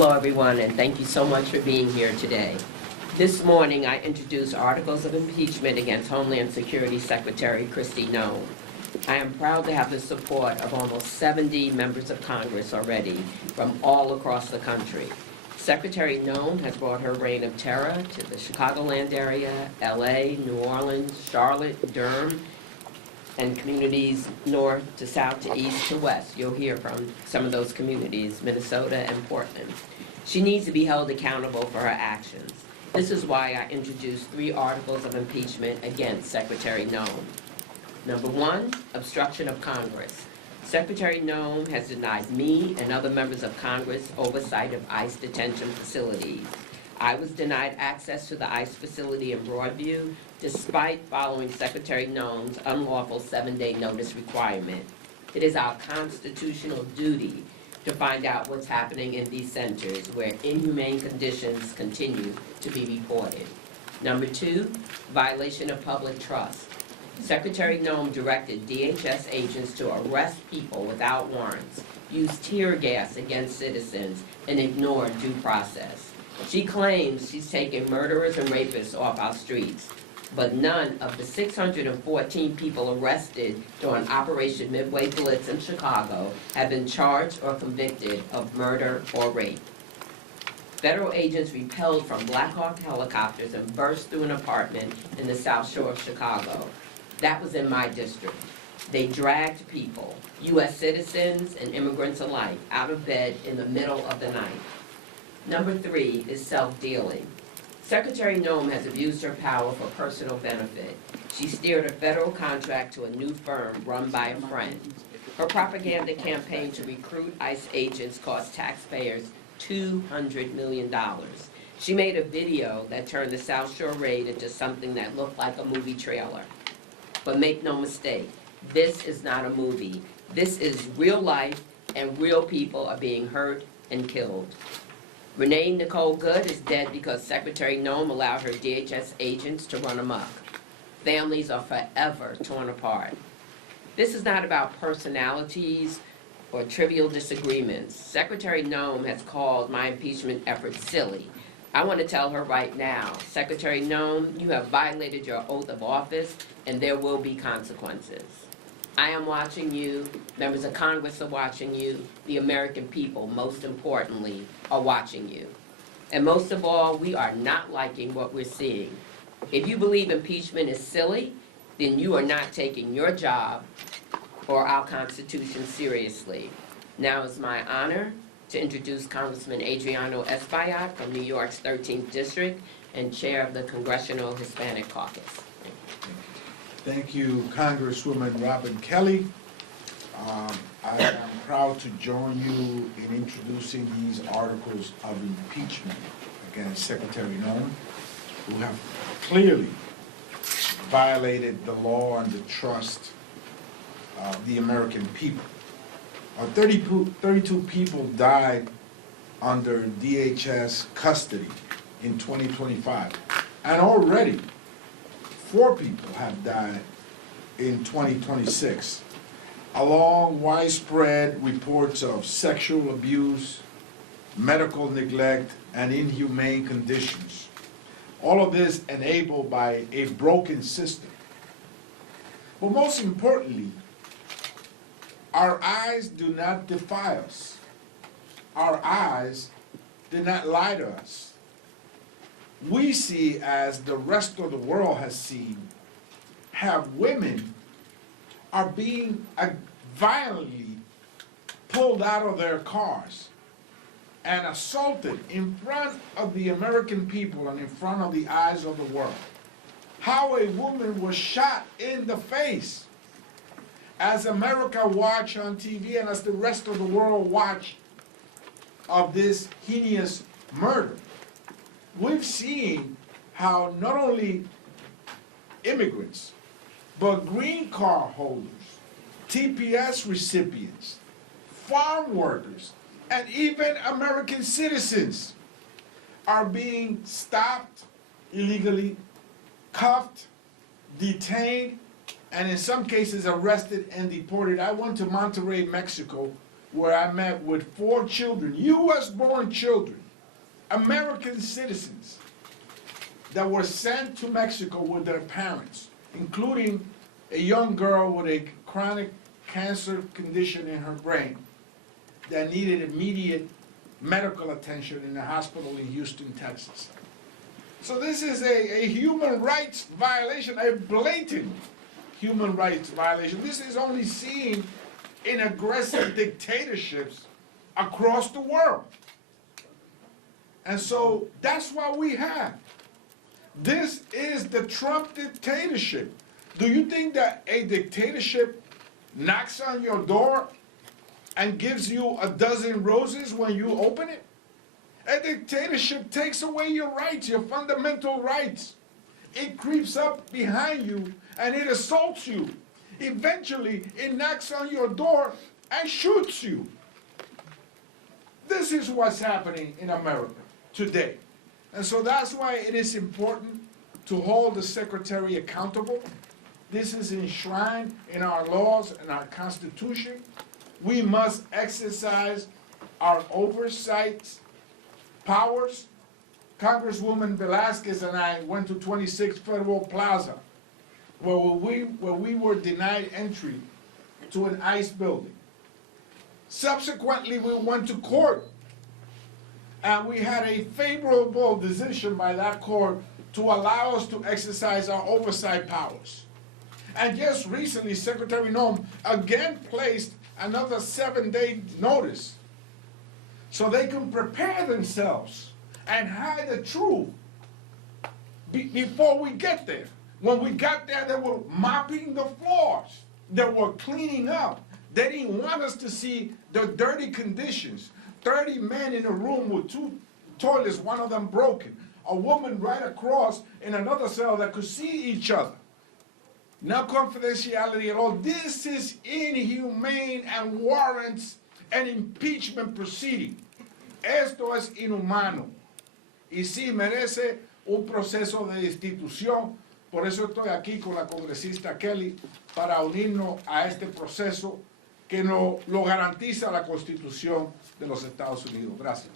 Hello, everyone, and thank you so much for being here today. This morning, I introduced articles of impeachment against Homeland Security Secretary Kristi Noem. I am proud to have the support of almost 70 members of Congress already from all across the country. Secretary Noem has brought her reign of terror to the Chicagoland area, LA, New Orleans, Charlotte, Durham, and communities north to south to east to west. You'll hear from some of those communities, Minnesota and Portland. She needs to be held accountable for her actions. This is why I introduced 3 articles of impeachment against Secretary Noem. Number 1, obstruction of Congress. Secretary Noem has denied me and other members of Congress oversight of ICE detention facilities. I was denied access to the ICE facility in Broadview despite following Secretary Noem's unlawful 7-day notice requirement. It is our constitutional duty to find out what's happening in these centers where inhumane conditions continue to be reported. Number 2, violation of public trust. Secretary Noem directed DHS agents to arrest people without warrants, use tear gas against citizens, and ignore due process. She claims she's taken murderers and rapists off our streets, but none of the 614 people arrested during Operation Midway Blitz in Chicago have been charged or convicted of murder or rape. Federal agents repelled from Black Hawk helicopters and burst through an apartment in the South Shore of Chicago. That was in my district. They dragged people, U.S. citizens and immigrants alike, out of bed in the middle of the night. Number 3 is self-dealing. Secretary Noem has abused her power for personal benefit. She steered a federal contract to a new firm run by a friend. Her propaganda campaign to recruit ICE agents cost taxpayers $200 million. She made a video that turned the South Shore raid into something that looked like a movie trailer. But make no mistake, this is not a movie. This is real life, and real people are being hurt and killed. Renee Nicole Good is dead because Secretary Noem allowed her DHS agents to run amok. Families are forever torn apart. This is not about personalities or trivial disagreements. Secretary Noem has called my impeachment efforts silly. I want to tell her right now, Secretary Noem, you have violated your oath of office, and there will be consequences. I am watching you, members of Congress are watching you, the American people, most importantly, are watching you. And most of all, we are not liking what we're seeing. If you believe impeachment is silly, then you are not taking your job or our Constitution seriously. Now it's my honor to introduce Congressman Adriano Espaillat from New York's 13th District and Chair of the Congressional Hispanic Caucus. Thank you, Congresswoman Robin Kelly. I am proud to join you in introducing these articles of impeachment against Secretary Noem, who have clearly violated the law and the trust of the American people. 32 people died under DHS custody in 2025, and already 4 people have died in 2026, along widespread reports of sexual abuse, medical neglect, and inhumane conditions. All of this enabled by a broken system. But most importantly, our eyes do not defy us. Our eyes did not lie to us. We see, as the rest of the world has seen, how women are being violently pulled out of their cars and assaulted in front of the American people and in front of the eyes of the world. How a woman was shot in the face as America watched on TV and as the rest of the world watched of this heinous murder. We've seen how not only immigrants, but green card holders, TPS recipients, farm workers, and even American citizens are being stopped illegally, cuffed, detained, and in some cases arrested and deported. I went to Monterrey, Mexico where I met with 4 children, US-born children, American citizens, that were sent to Mexico with their parents, including a young girl with a chronic cancer condition in her brain that needed immediate medical attention in a hospital in Houston, Texas. So this is a human rights violation, a blatant human rights violation. This is only seen in aggressive dictatorships across the world. And so that's what we have. This is the Trump dictatorship. Do you think that a dictatorship knocks on your door and gives you a dozen roses when you open it? A dictatorship takes away your rights, your fundamental rights. It creeps up behind you and it assaults you. Eventually, it knocks on your door and shoots you. This is what's happening in America today. And so that's why it is important to hold the secretary accountable. This is enshrined in our laws and our Constitution. We must exercise our oversight powers. Congresswoman Velasquez and I went to 26 Federal Plaza, where we were denied entry to an ICE building. Subsequently, we went to court, and we had a favorable decision by that court to allow us to exercise our oversight powers. And just recently, Secretary Noem again placed another 7-day notice so they can prepare themselves and hide the truth before we get there. When we got there, they were mopping the floors. They were cleaning up. They didn't want us to see the dirty conditions. 30 men in a room with 2 toilets, one of them broken. A woman right across in another cell that could see each other. No confidentiality at all. This is inhumane and warrants an impeachment proceeding. Esto es inhumano. Y sí merece un proceso de destitución. Por eso estoy aquí con la congresista Kelly para unirnos a este proceso que lo garantiza la Constitución de los Estados Unidos. Gracias.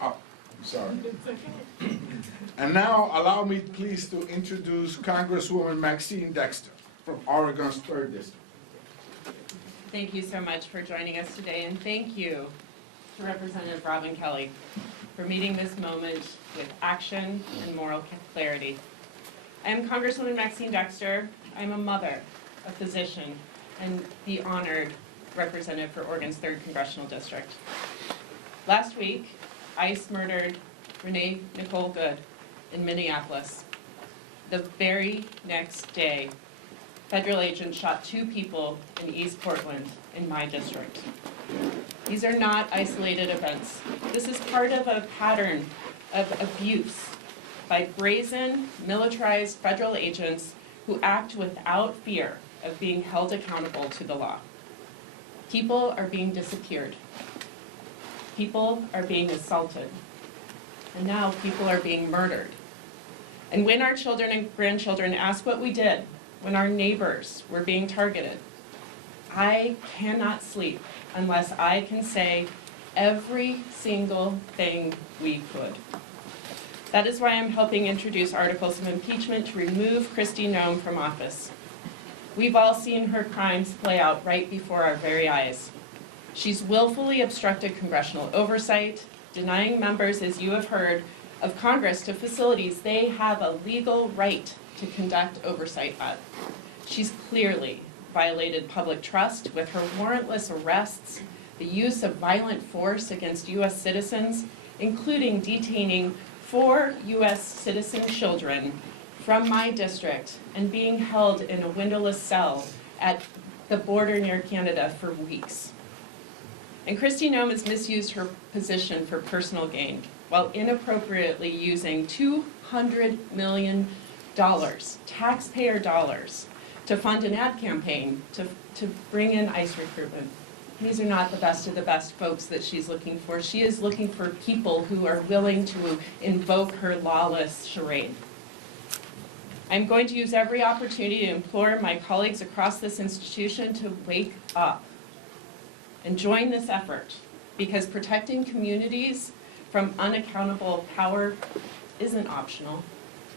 Oh, I'm sorry. And now allow me please to introduce Congresswoman Maxine Dexter from Oregon's 3rd District. Thank you so much for joining us today, and thank you to Representative Robin Kelly for meeting this moment with action and moral clarity. I am Congresswoman Maxine Dexter. I'm a mother, a physician, and the honored representative for Oregon's 3rd Congressional District. Last week, ICE murdered Renee Nicole Good in Minneapolis. The very next day, federal agents shot 2 people in East Portland in my district. These are not isolated events. This is part of a pattern of abuse by brazen, militarized federal agents who act without fear of being held accountable to the law. People are being disappeared. People are being assaulted. And now people are being murdered. And when our children and grandchildren ask what we did when our neighbors were being targeted, I cannot sleep unless I can say every single thing we could. That is why I'm helping introduce articles of impeachment to remove Kristi Noem from office. We've all seen her crimes play out right before our very eyes. She's willfully obstructed congressional oversight, denying members, as you have heard, of Congress to facilities they have a legal right to conduct oversight of. She's clearly violated public trust with her warrantless arrests, the use of violent force against U.S. citizens, including detaining 4 U.S. citizen children from my district and being held in a windowless cell at the border near Canada for weeks. And Kristi Noem has misused her position for personal gain while inappropriately using $200 million, taxpayer dollars, to fund an ad campaign to bring in ICE recruitment. These are not the best of the best folks that she's looking for. She is looking for people who are willing to invoke her lawless charade. I'm going to use every opportunity to implore my colleagues across this institution to wake up. and join this effort, because protecting communities from unaccountable power isn't optional.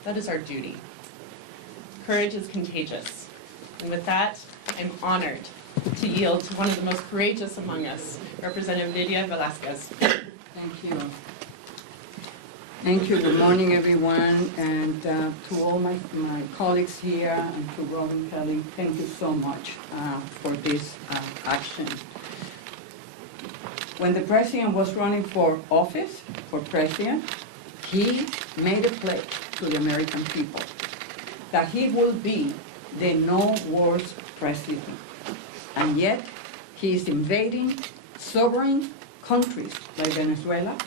That is our duty. Courage is contagious. And with that, I'm honored to yield to one of the most courageous among us, Representative Lydia Velasquez. Thank you. Thank you. Good morning, everyone. And to all my colleagues here and to Robin Kelly, thank you so much for this action. When the president was running for office, for president, he made a pledge to the American people that he will be the no wars president. And yet, he is invading sovereign countries like Venezuela,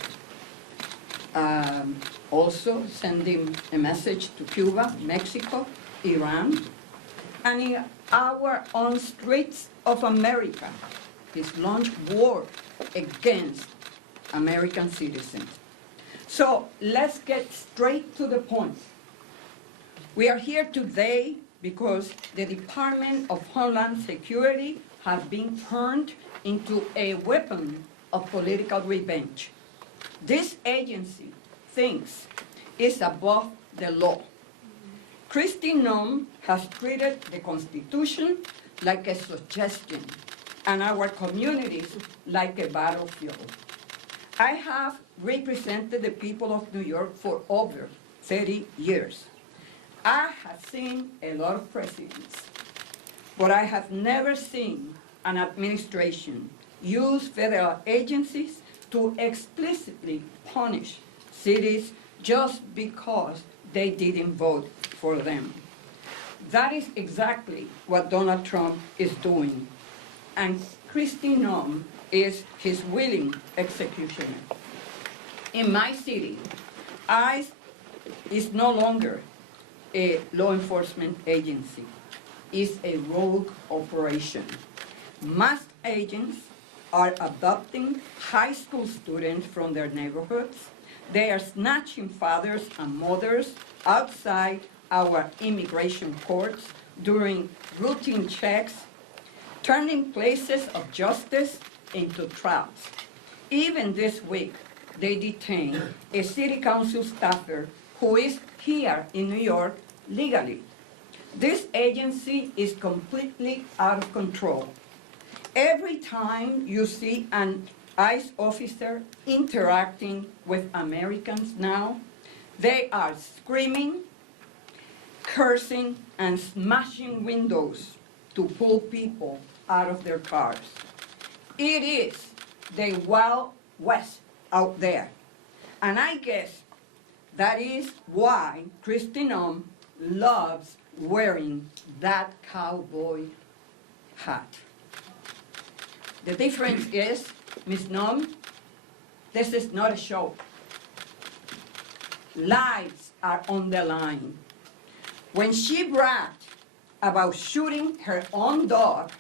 also sending a message to Cuba, Mexico, Iran, and in our own streets of America, he's launched war against American citizens. So let's get straight to the point. We are here today because the Department of Homeland Security has been turned into a weapon of political revenge. This agency thinks it's above the law. Kristi Noem has treated the Constitution like a suggestion and our communities like a battlefield. I have represented the people of New York for over 30 years. I have seen a lot of presidents, but I have never seen an administration use federal agencies to explicitly punish cities just because they didn't vote for them. That is exactly what Donald Trump is doing, and Kristi Noem is his willing executioner. In my city, ICE is no longer a law enforcement agency. It's a rogue operation. Masked agents are abducting high school students from their neighborhoods. They are snatching fathers and mothers outside our immigration courts during routine checks, turning places of justice into traps. Even this week, they detained a city council staffer who is here in New York legally. This agency is completely out of control. Every time you see an ICE officer interacting with Americans now, they are screaming, cursing, and smashing windows to pull people out of their cars. It is the Wild West out there. And I guess that is why Kristi Noem loves wearing that cowboy hat. The difference is, Ms. Noem, this is not a show. Lives are on the line. When she bragged about shooting her own dog,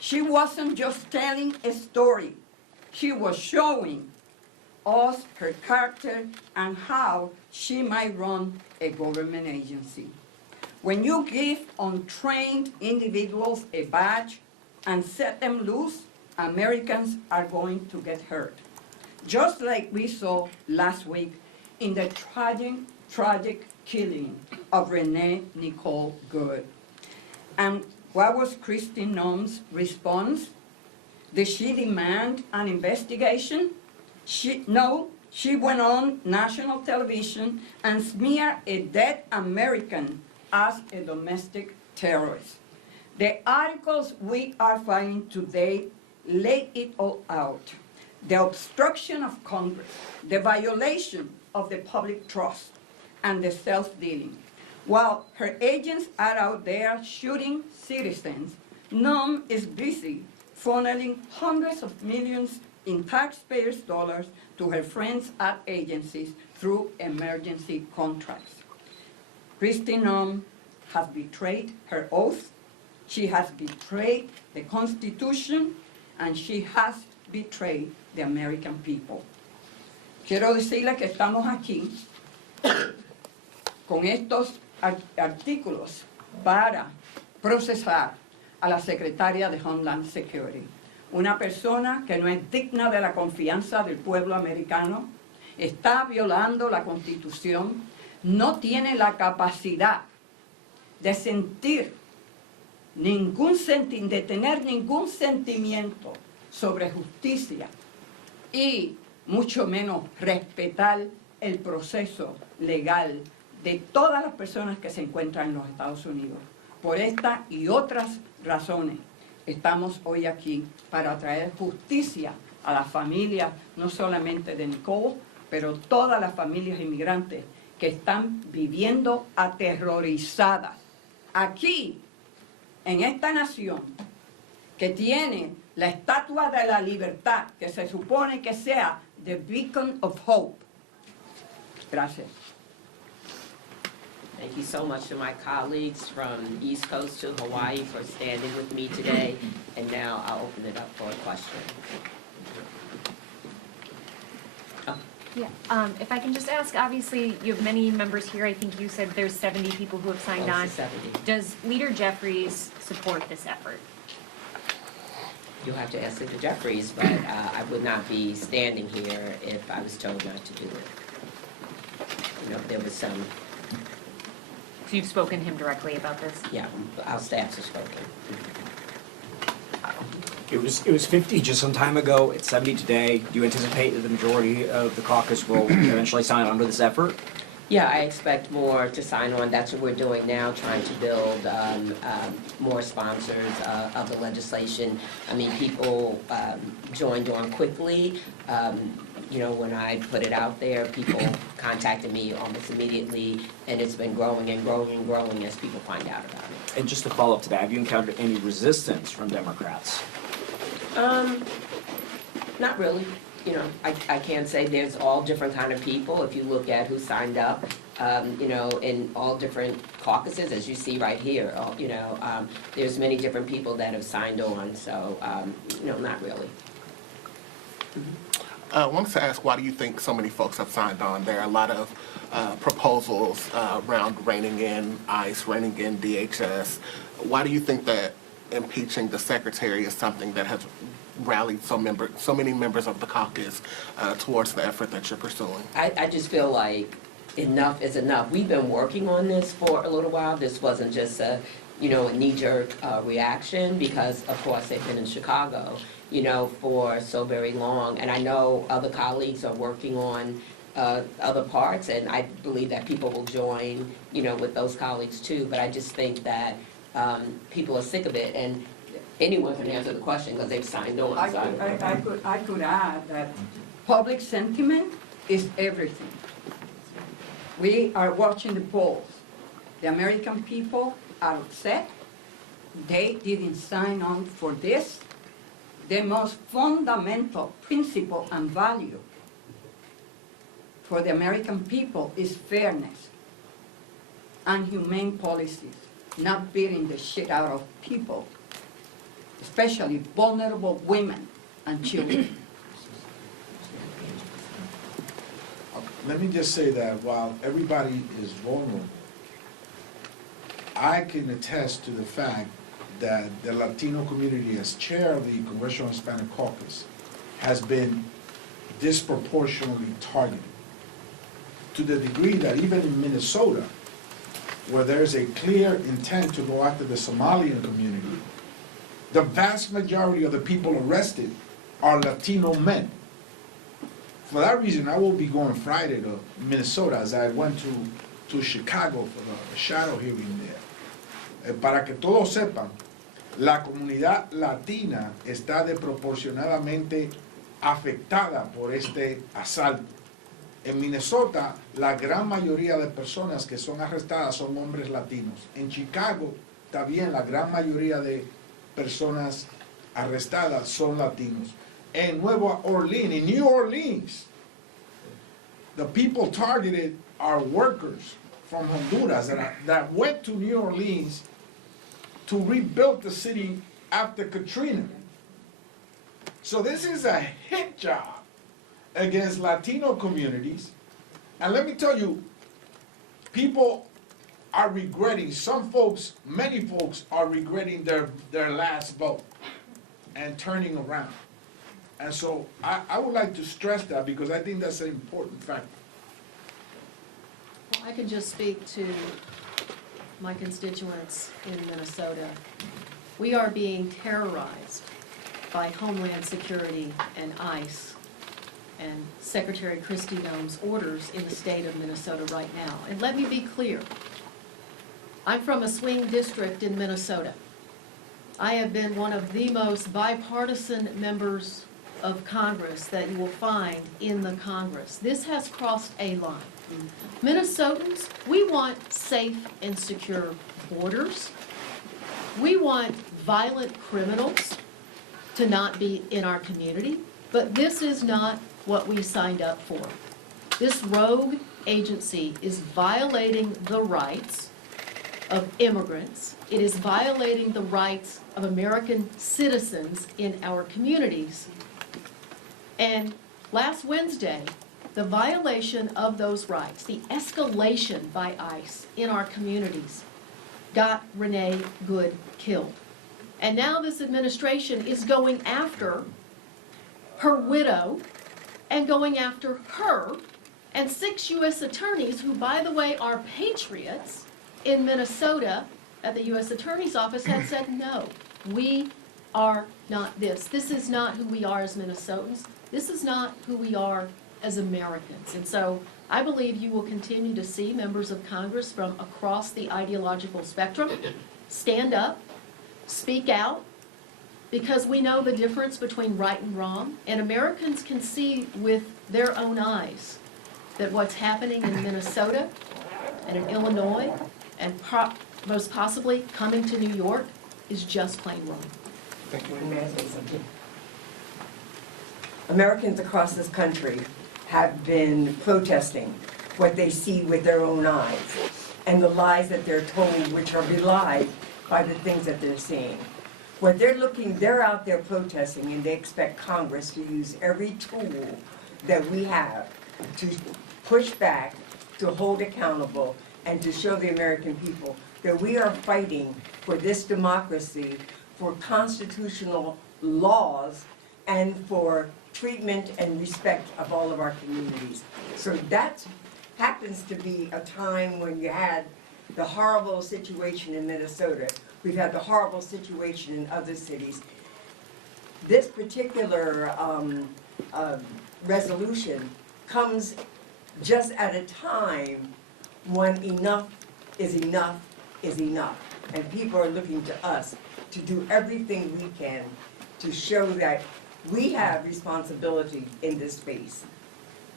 she wasn't just telling a story. She was showing us her character and how she might run a government agency. When you give untrained individuals a badge and set them loose, Americans are going to get hurt. Just like we saw last week in the tragic killing of Renee Nicole Good. And what was Kristi Noem's response? Did she demand an investigation? No, she went on national television and smeared a dead American as a domestic terrorist. The articles we are filing today lay it all out. The obstruction of Congress, the violation of the public trust, and the self-dealing. While her agents are out there shooting citizens, Noem is busy funneling hundreds of millions in taxpayers' dollars to her friends at agencies through emergency contracts. Kristi Noem has betrayed her oath, she has betrayed the Constitution, and she has betrayed the American people. Quiero decirle que estamos aquí con estos artículos para procesar a la secretaria de Homeland Security. una persona que no es digna de la confianza del pueblo americano, está violando la Constitución, no tiene la capacidad de sentir de tener ningún sentimiento sobre justicia y mucho menos respetar el proceso legal de todas las personas que se encuentran en los Estados Unidos. Por esta y otras razones estamos hoy aquí para traer justicia a las familias, no solamente de Nicole, pero todas las familias inmigrantes que están viviendo aterrorizadas. Aquí, en esta nación, que tiene la estatua de la libertad, que se supone que sea the beacon of hope. Gracias. Thank you so much to my colleagues from East Coast to Hawaii for standing with me today. And now I'll open it up for a question. Yeah, if I can just ask, obviously, you have many members here. I think you said there's 70 people who have signed Close on. to 70. Does Leader Jeffries support this effort? You'll have to ask Leader Jeffries, but I would not be standing here if I was told not to do it. You know, there was some, So you've spoken to him directly about this? yeah, our staffs have spoken. It was 50 just some time ago. It's 70 today. Do you anticipate that the majority of the caucus will eventually sign on to this effort? Yeah, I expect more to sign on. That's what we're doing now, trying to build more sponsors of the legislation. I mean, people joined on quickly. You know, when I put it out there, people contacted me almost immediately, and it's been growing and growing and growing as people find out about it. And just to follow up to that, have you encountered any resistance from Democrats? Not really. You know, I can't say there's all different kind of people. If you look at who signed up, you know, in all different caucuses, as you see right here, you know, there's many different people that have signed on, so, you know, not really. I wanted to ask, why do you think so many folks have signed on? There are a lot of proposals around reining in ICE, reining in DHS. Why do you think that impeaching the secretary is something that has rallied so many members of the caucus towards the effort that you're pursuing? I just feel like enough is enough. We've been working on this for a little while. This wasn't just a, you know, a knee-jerk reaction because, of course, they've been in Chicago, you know, for so very long. And I know other colleagues are working on other parts, and I believe that people will join, you know, with those colleagues too. But I just think that people are sick of it, and anyone can answer the question because they've signed on. I could add that public sentiment is everything. We are watching the polls. The American people are upset. They didn't sign on for this. The most fundamental principle and value for the American people is fairness and humane policies, not beating the shit out of people, especially vulnerable women and children. Let me just say that while everybody is vulnerable, I can attest to the fact that the Latino community, as chair of the Congressional Hispanic Caucus, has been disproportionately targeted, to the degree that even in Minnesota, where there's a clear intent to go after the Somalian community, the vast majority of the people arrested are Latino men. For that reason, I will be going Friday to Minnesota, as I went to Chicago for the shadow hearing there. Para que todos sepan, la comunidad latina está desproporcionadamente afectada por este asalto. En Minnesota, la gran mayoría de personas que son arrestadas son hombres latinos. En Chicago, también la gran mayoría de personas arrestadas son latinos. En Nueva Orleans, in New Orleans, the people targeted are workers from Honduras that went to New Orleans to rebuild the city after Katrina. So this is a hit job against Latino communities. And let me tell you, people are regretting, some folks, many folks are regretting their last vote. and turning around. And so I would like to stress that because I think that's an important factor. Well, I can just speak to my constituents in Minnesota. We are being terrorized by Homeland Security and ICE and Secretary Kristi Noem's orders in the state of Minnesota right now. And let me be clear, I'm from a swing district in Minnesota. I have been one of the most bipartisan members of Congress that you will find in the Congress. This has crossed a line. Minnesotans, we want safe and secure borders. We want violent criminals to not be in our community, but this is not what we signed up for. This rogue agency is violating the rights of immigrants. It is violating the rights of American citizens in our communities. And last Wednesday, the violation of those rights, the escalation by ICE in our communities, got Renee Good killed. And now this administration is going after her widow and going after her and 6 U.S. attorneys who, by the way, are patriots in Minnesota at the U.S. Attorney's Office had said, no, we are not this. This is not who we are as Minnesotans. This is not who we are as Americans. And so I believe you will continue to see members of Congress from across the ideological spectrum stand up, speak out, because we know the difference between right and wrong, and Americans can see with their own eyes that what's happening in Minnesota and in Illinois and most possibly coming to New York is just plain wrong. May I say something? Americans across this country have been protesting what they see with their own eyes and the lies that they're told, which are belied by the things that they're seeing. What they're out there protesting, and they expect Congress to use every tool that we have to push back, to hold accountable, and to show the American people that we are fighting for this democracy, for constitutional laws, and for treatment and respect of all of our communities. So that happens to be a time when you had the horrible situation in Minnesota. We've had the horrible situation in other cities. This particular resolution comes just at a time when enough is enough is enough. And people are looking to us to do everything we can to show that we have responsibility in this space.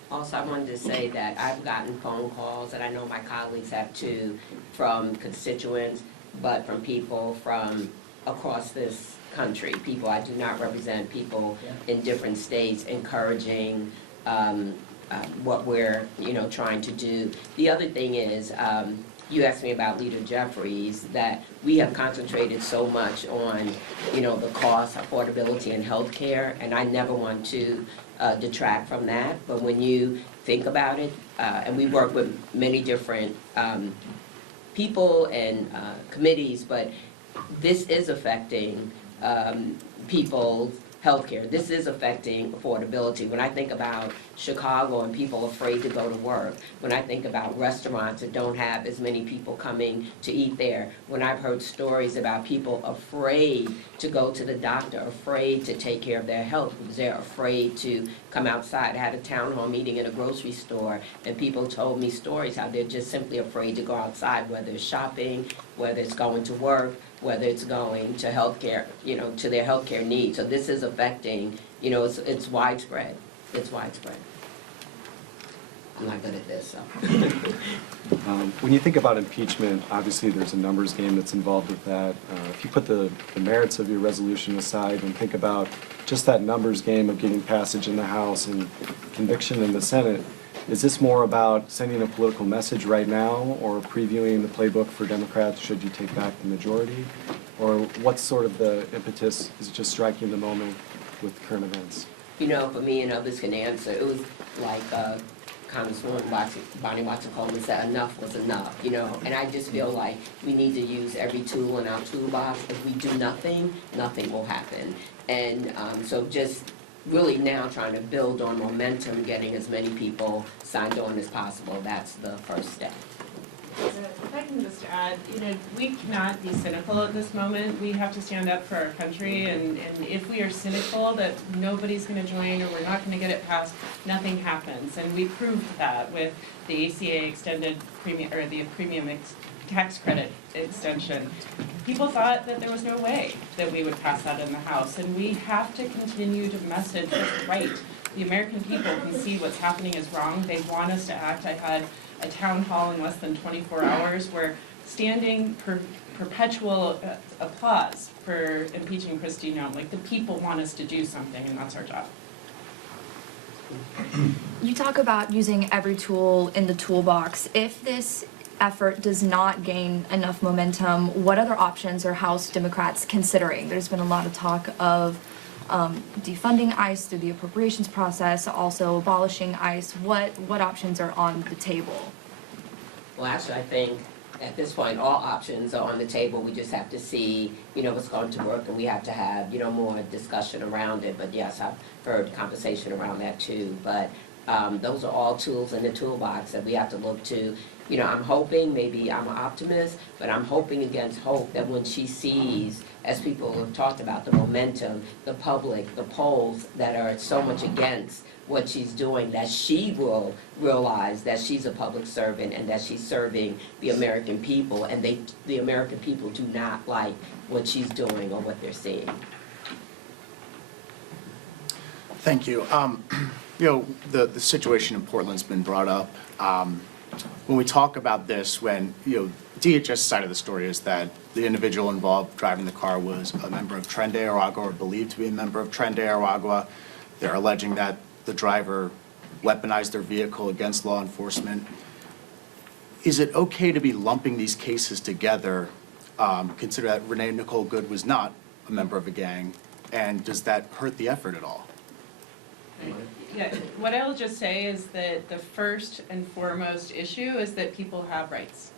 Also, I wanted to say that I've gotten phone calls, and I know my colleagues have too, from constituents, but from people from across this country. People I do not represent, people in different states encouraging what we're, trying to do. The other thing is, you asked me about Leader Jeffries, that we have concentrated so much on, the cost, affordability, and health care, and I never want to detract from that. But when you think about it, and we work with many different people and committees, but this is affecting people's healthcare. This is affecting affordability. When I think about Chicago and people afraid to go to work, when I think about restaurants that don't have as many people coming to eat there, when I've heard stories about people afraid to go to the doctor, afraid to take care of their health because they're afraid to come outside. I had a town hall meeting in a grocery store, and people told me stories how they're just simply afraid to go outside, whether it's shopping, whether it's going to work, whether it's going to healthcare, to their healthcare needs. So this is affecting, it's widespread. It's widespread. I'm not good at this, so. When you think about impeachment, obviously there's a numbers game that's involved with that. If you put the merits of your resolution aside and think about just that numbers game of getting passage in the House and conviction in the Senate, is this more about sending a political message right now or previewing the playbook for Democrats should you take back the majority? Or what's sort of the impetus? Is it just striking the moment with current events? For me, and others can answer, it was like Congresswoman Bonnie Watson-Coleman said, enough was enough, you know? And I just feel like we need to use every tool in our toolbox. If we do nothing, nothing will happen. And so just really now trying to build on momentum, getting as many people signed on as possible, that's the first step. If I can just add, you know, we cannot be cynical at this moment. We have to stand up for our country, and if we are cynical that nobody's gonna join or we're not gonna get it passed, nothing happens. And we proved that with the ACA extended premium, or the tax credit extension. People thought that there was no way that we would pass that in the House, and we have to continue to message what's right. The American people can see what's happening is wrong. They want us to act. I had a town hall in less than 24 hours where standing perpetual applause for impeaching Kristi Noem. Like, the people want us to do something, and that's our job. You talk about using every tool in the toolbox. If this effort does not gain enough momentum, what other options are House Democrats considering? There's been a lot of talk of defunding ICE through the appropriations process, also abolishing ICE. What options are on the table? Well, actually, I think at this point, all options are on the table. We just have to see, you know, what's going to work, and we have to have, you know, more discussion around it. But yes, I've heard conversation around that too. But those are all tools in the toolbox that we have to look to. You know, I'm hoping, maybe I'm an optimist, but I'm hoping against hope that when she sees, as people have talked about, the momentum, the public, the polls that are so much against what she's doing, that she will realize that she's a public servant and that she's serving the American people, and the American people do not like what she's doing or what they're seeing. Thank you. You know, the situation in Portland's been brought up. When we talk about this, when, you know, DHS side of the story is that the individual involved driving the car was a member of Tren de Aragua, or believed to be a member of Tren de Aragua. They're alleging that the driver weaponized their vehicle against law enforcement. Is it okay to be lumping these cases together, consider that Renee Nicole Good was not a member of a gang, and does that hurt the effort at all? Yeah, what I'll just say is that the first and foremost issue is that people have rights.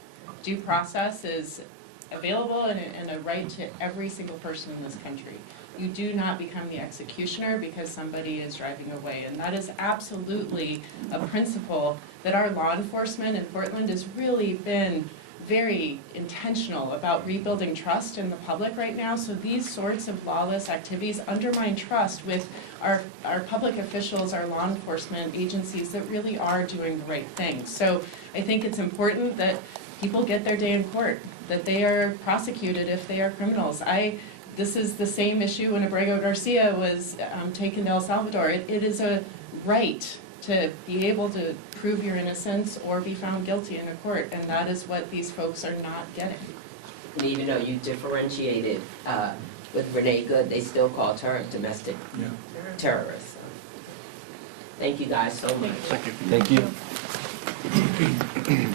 Due process is available and a right to every single person in this country. You do not become the executioner because somebody is driving away, and that is absolutely a principle that our law enforcement in Portland has really been very intentional about rebuilding trust in the public right now. So these sorts of lawless activities undermine trust with our public officials, our law enforcement agencies that really are doing the right thing. So I think it's important that people get their day in court, that they are prosecuted if they are criminals. This is the same issue when Abrego Garcia was taken to El Salvador. It is a right to be able to prove your innocence or be found guilty in a court, and that is what these folks are not getting. And even though you differentiated with Renee Good, they still called her a domestic terrorist. So, thank you guys so much. Thank you. Thank you.